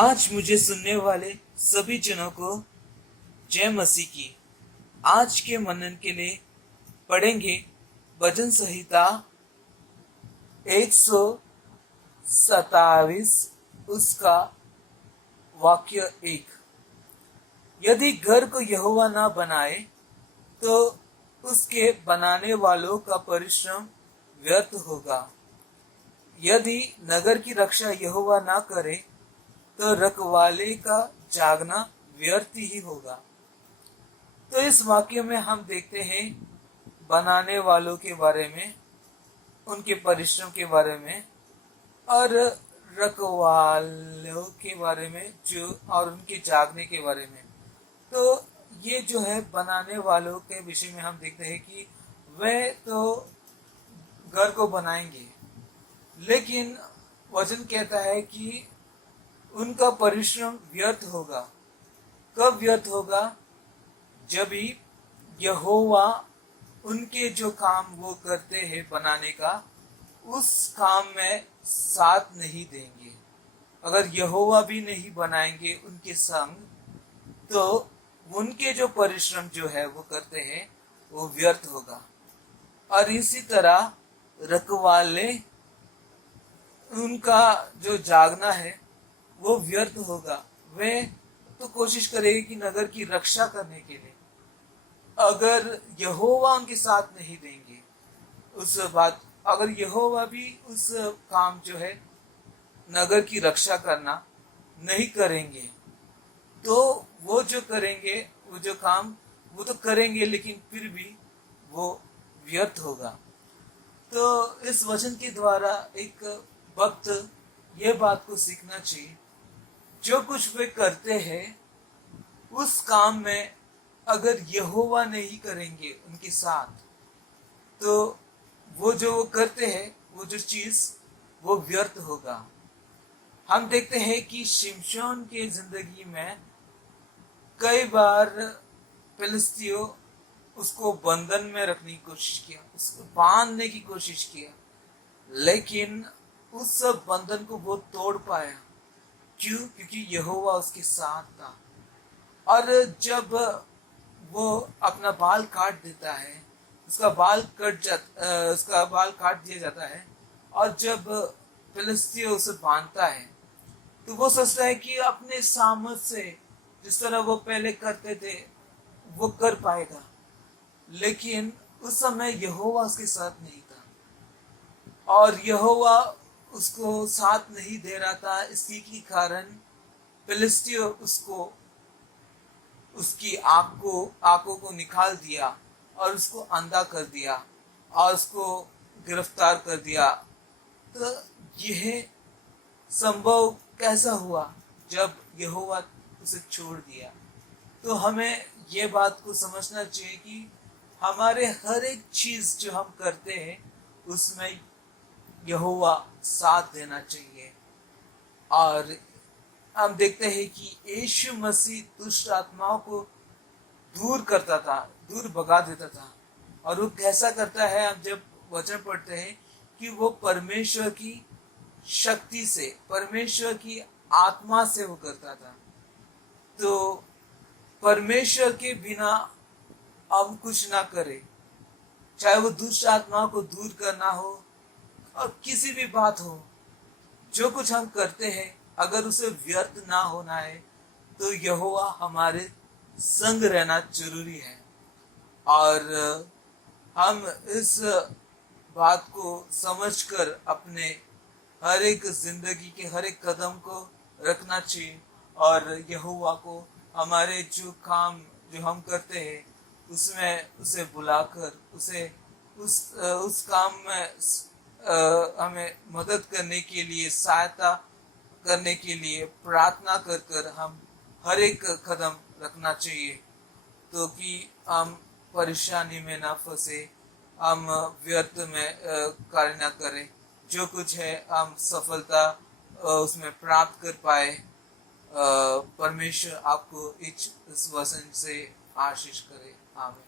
आज मुझे सुनने वाले सभी जनों को जय मसीह की। आज के मनन के लिए पढ़ेंगे भजन संहिता 127 उसका वाक्य 1। यदि घर को यहोवा ना बनाए तो उसके बनाने वालों का परिश्रम व्यर्थ होगा। यदि नगर की रक्षा यहोवा ना करे तो रखवाले का जागना व्यर्थ ही होगा। तो इस वाक्य में हम देखते हैं बनाने वालों के बारे में, उनके परिश्रम के बारे में और रखवालों के बारे में जो और उनके जागने के बारे में। तो ये जो है बनाने वालों के विषय में हम देखते हैं कि वे तो घर को बनाएंगे, लेकिन वचन कहता है कि उनका परिश्रम व्यर्थ होगा। कब व्यर्थ होगा? जब ही यहोवा उनके जो काम वो करते हैं बनाने का, उस काम में साथ नहीं देंगे। अगर यहोवा भी नहीं बनाएंगे उनके संग, तो उनके जो परिश्रम जो है वो करते हैं वो व्यर्थ होगा। और इसी तरह रखवाले, उनका जो जागना है वो व्यर्थ होगा। वे तो कोशिश करेंगे कि नगर की रक्षा करने के लिए, अगर यहोवा उनके साथ नहीं देंगे उस बात, अगर यहोवा भी उस काम जो है नगर की रक्षा करना नहीं करेंगे, तो वो जो करेंगे, वो जो काम वो तो करेंगे, लेकिन फिर भी वो व्यर्थ होगा। तो इस वचन के द्वारा एक भक्त ये बात को सीखना चाहिए, जो कुछ वे करते हैं उस काम में अगर यहोवा नहीं करेंगे उनके साथ, तो वो जो वो करते हैं वो जो चीज वो व्यर्थ होगा। हम देखते हैं कि शिमशोन के जिंदगी में कई बार फिलिस्तियों उसको बंधन में रखने की कोशिश किया, उसको बांधने की कोशिश किया, लेकिन उस बंधन को वो तोड़ पाया। क्यों? क्योंकि यहोवा उसके साथ था। और जब वो अपना बाल काट देता है, उसका बाल काट दिया जाता है, और जब फिलिस्तीय उसे बांधता है तो वो सोचता है कि अपने सामर्थ से जिस तरह वो पहले करते थे वो कर पाएगा, लेकिन उस समय यहोवा उसके साथ नहीं था। और यहोवा उसको साथ नहीं दे रहा था, इसी के कारण फिलिस्तीय उसको उसकी आंखों को निकाल दिया और उसको अंधा कर दिया और उसको गिरफ्तार कर दिया। तो यह संभव कैसा हुआ? जब यहोवा उसे छोड़ दिया। तो हमें यह बात को समझना चाहिए कि हमारे हर एक चीज जो हम करते हैं उसमें यहोवा साथ देना चाहिए। और हम देखते हैं कि यीशु मसीह दुष्ट आत्माओं को दूर करता था, दूर भगा देता था। और वो कैसा करता है? हम जब वचन पढ़ते हैं कि वो परमेश्वर की शक्ति से, परमेश्वर की आत्मा से वो करता था। तो परमेश्वर के बिना हम कुछ ना करें, चाहे वो दुष्ट आत्मा को दूर करना हो और किसी भी बात हो, जो कुछ हम करते हैं अगर उसे व्यर्थ ना होना है तो यहोवा हमारे संग रहना जरूरी है। और हम इस बात को समझकर अपने हर एक जिंदगी के हर एक कदम को रखना चाहिए, और यहोवा को हमारे जो काम जो हम करते हैं उसमें उसे बुलाकर उसे उस काम में हमें मदद करने के लिए, सहायता करने के लिए प्रार्थना कर कर हम हर एक कदम रखना चाहिए, तो कि हम परेशानी में ना फंसे, हम व्यर्थ में कार्य ना करें, जो कुछ है हम सफलता उसमें प्राप्त कर पाए। परमेश्वर आपको इस वचन से आशीष करे। आमीन।